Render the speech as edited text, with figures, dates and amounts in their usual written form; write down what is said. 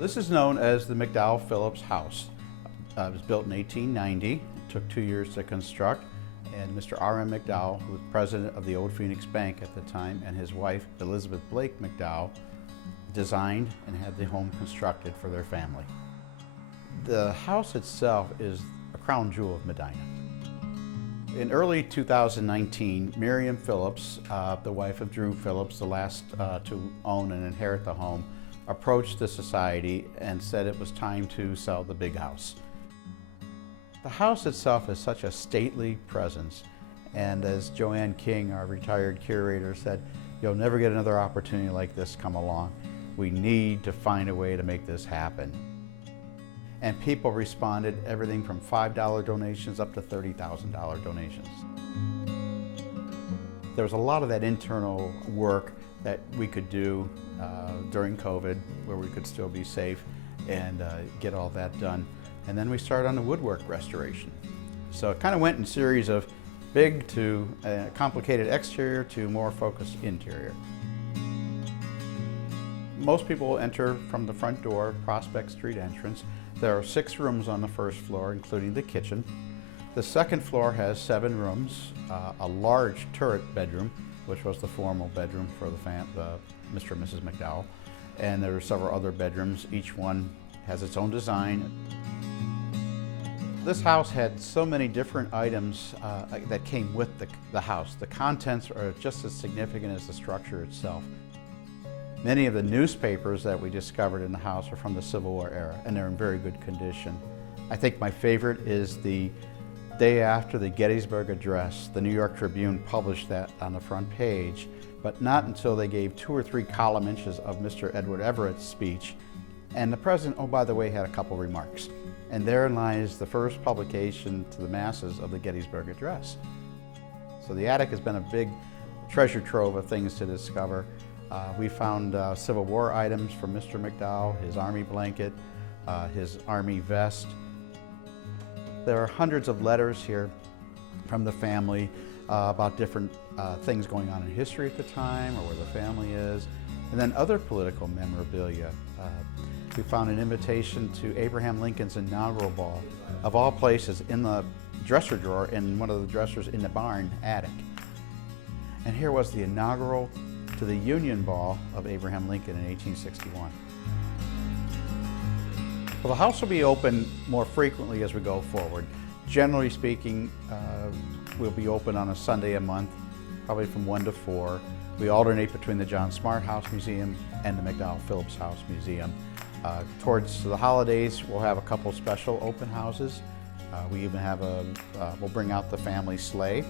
This is known as the McDowell Phillips house. It was built in 1890. It took 2 years to construct, and Mr. R.M. McDowell, who was president of the Old Phoenix Bank at the time, and his wife, Elizabeth Blake McDowell, designed and had the home constructed for their family. The house itself is a crown jewel of Medina. In early 2019, Miriam Phillips, the wife of Drew Phillips, the last to own and inherit the home, approached the society and said it was time to sell the big house. The house itself is such a stately presence, and as Joanne King, our retired curator, said, "You'll never get another opportunity like this come along. We need to find a way to make this happen." And people responded, everything from $5 donations up to $30,000 donations. There was a lot of that internal work that we could do during COVID, where we could still be safe and get all that done. And then we started on the woodwork restoration. So it kind of went in series of big to complicated exterior to more focused interior. Most people enter from the front door, Prospect Street entrance. There are 6 rooms on the first floor, including the kitchen. The second floor has 7 rooms, a large turret bedroom, which was the formal bedroom for Mr. and Mrs. McDowell. And there are several other bedrooms. Each one has its own design. This house had so many different items that came with the house. The contents are just as significant as the structure itself. Many of the newspapers that we discovered in the house are from the Civil War era, and they're in very good condition. I think my favorite is the day after the Gettysburg Address. The New York Tribune published that on the front page, but not until they gave 2 or 3 column inches of Mr. Edward Everett's speech. And the president, oh, by the way, had a couple remarks. And therein lies the first publication to the masses of the Gettysburg Address. So the attic has been a big treasure trove of things to discover. We found Civil War items from Mr. McDowell, his Army blanket, his Army vest. There are hundreds of letters here from the family about different things going on in history at the time, or where the family is, and then other political memorabilia. We found an invitation to Abraham Lincoln's inaugural ball, of all places, in the dresser drawer in one of the dressers in the barn attic. And here was the inaugural to the Union Ball of Abraham Lincoln in 1861. Well, the house will be open more frequently as we go forward. Generally speaking, we'll be open on a Sunday a month, probably from 1 to 4. We alternate between the John Smart House Museum and the McDowell Phillips House Museum. Towards the holidays, we'll have a couple special open houses. We even have we'll bring out the family sleigh.